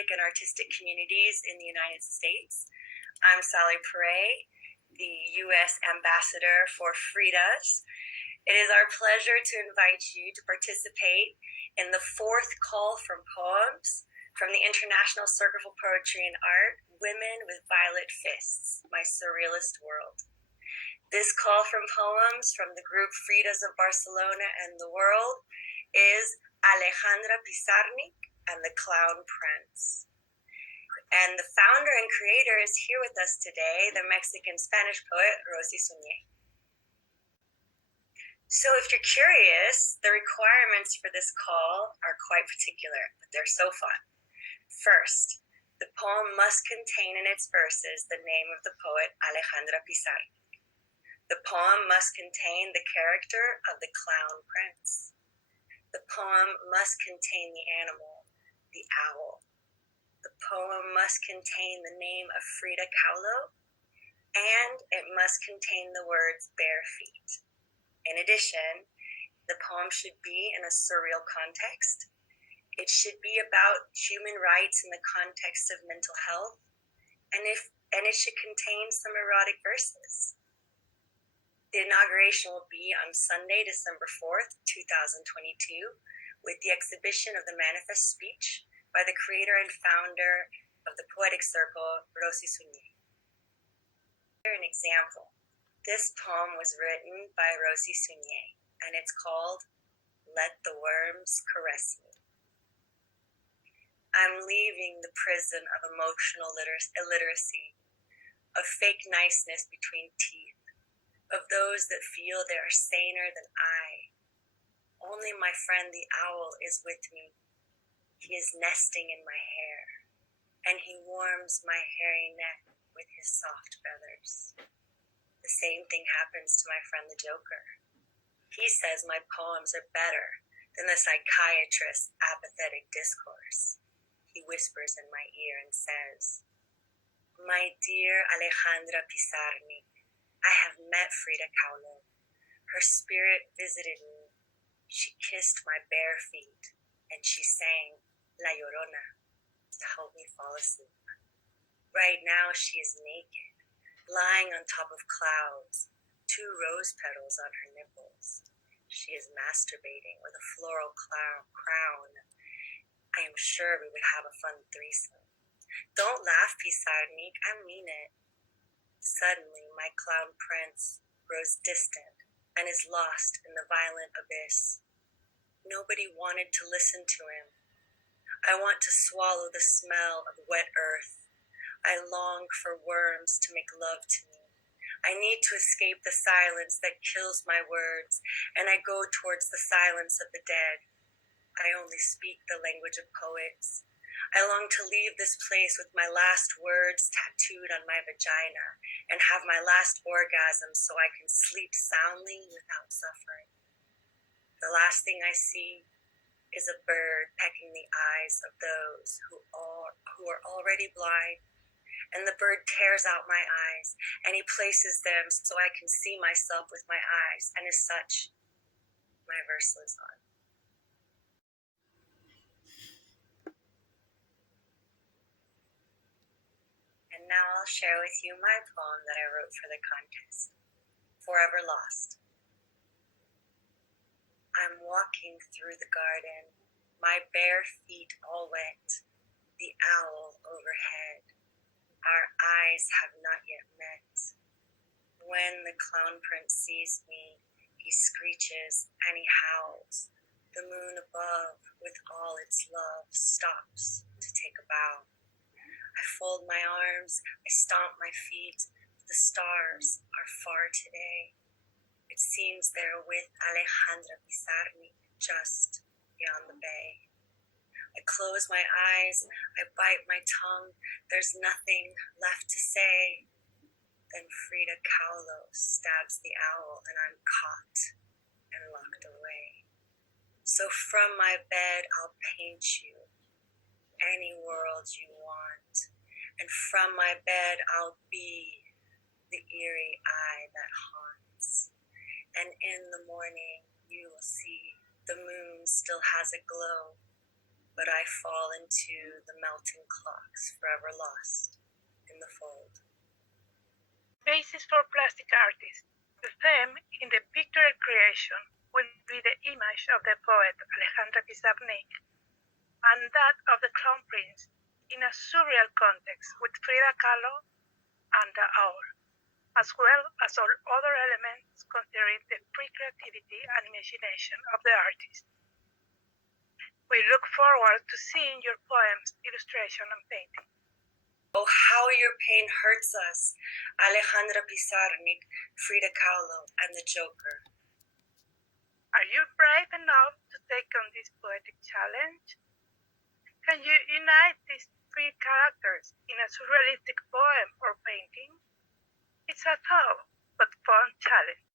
poetic and artistic communities in the United States. I'm Sally Perret, the U.S. Ambassador for Fridas. It is our pleasure to invite you to participate in the fourth call from poems from the International Circle for Poetry and Art, Women with Violet Fists, My Surrealist World. This call from poems from the group Fridas of Barcelona and the World is Alejandra Pizarnik and the Clown Prince. And the founder and creator is here with us today, the Mexican-Spanish poet Rosy Suñé. So if you're curious, the requirements for this call are quite particular, but they're so fun. First, the poem must contain in its verses the name of the poet Alejandra Pizarnik. The poem must contain the character of the Clown Prince. The poem must contain the animal, the owl. The poem must contain the name of Frida Kahlo, and it must contain the words bare feet. In addition, the poem should be in a surreal context. It should be about human rights in the context of mental health, and it should contain some erotic verses. The inauguration will be on Sunday, December 4th, 2022, with the exhibition of the manifest speech by the creator and founder of the Poetic Circle, Rosy Suñé. Here an example. This poem was written by Rosy Suñé, and it's called Let the Worms Caress Me. I'm leaving the prison of emotional illiteracy, of fake niceness between teeth, of those that feel they are saner than I. Only my friend the owl is with me. He is nesting in my hair, and he warms my hairy neck with his soft feathers. The same thing happens to my friend the Joker. He says my poems are better than the psychiatrist's apathetic discourse. He whispers in my ear and says, "My dear Alejandra Pizarnik, I have met Frida Kahlo. Her spirit visited me. She kissed my bare feet, and she sang La Llorona to help me fall asleep. Right now she is naked, lying on top of clouds, 2 rose petals on her nipples. She is masturbating with a floral crown. I am sure we would have a fun threesome. Don't laugh, Pizarnik, I mean it." Suddenly, my clown prince grows distant and is lost in the violent abyss. Nobody wanted to listen to him. I want to swallow the smell of wet earth. I long for worms to make love to me. I need to escape the silence that kills my words, and I go towards the silence of the dead. I only speak the language of poets. I long to leave this place with my last words tattooed on my vagina and have my last orgasm so I can sleep soundly without suffering. The last thing I see is a bird pecking the eyes of those who are already blind, and the bird tears out my eyes and he places them so I can see myself with my eyes, and as such, my verse lives on. And now I'll share with you my poem that I wrote for the contest, Forever Lost. I'm walking through the garden, my bare feet all wet, the owl overhead. Our eyes have not yet met. When the clown prince sees me, he screeches and he howls. The moon above, with all its love, stops to take a bow. I fold my arms, I stomp my feet. The stars are far today. It seems they're with Alejandra Pizarnik just beyond the bay. I close my eyes, I bite my tongue. There's nothing left to say. Then Frida Kahlo stabs the owl and I'm caught and locked away. So from my bed I'll paint you any world you want, and from my bed I'll be the eerie eye that haunts, and in the morning you will see the moon still has a glow, but I fall into the melting clocks, forever lost in the fold. Basis for plastic artists. The theme in the pictorial creation will be the image of the poet Alejandra Pizarnik and that of the Crown Prince in a surreal context with Frida Kahlo and the owl, as well as all other elements considering the free creativity and imagination of the artist. We look forward to seeing your poems, illustration, and painting. Oh, how your pain hurts us, Alejandra Pizarnik, Frida Kahlo, and the Joker. Are you brave enough to take on this poetic challenge? Can you unite these three characters in a surrealistic poem or painting? It's a tough but fun challenge.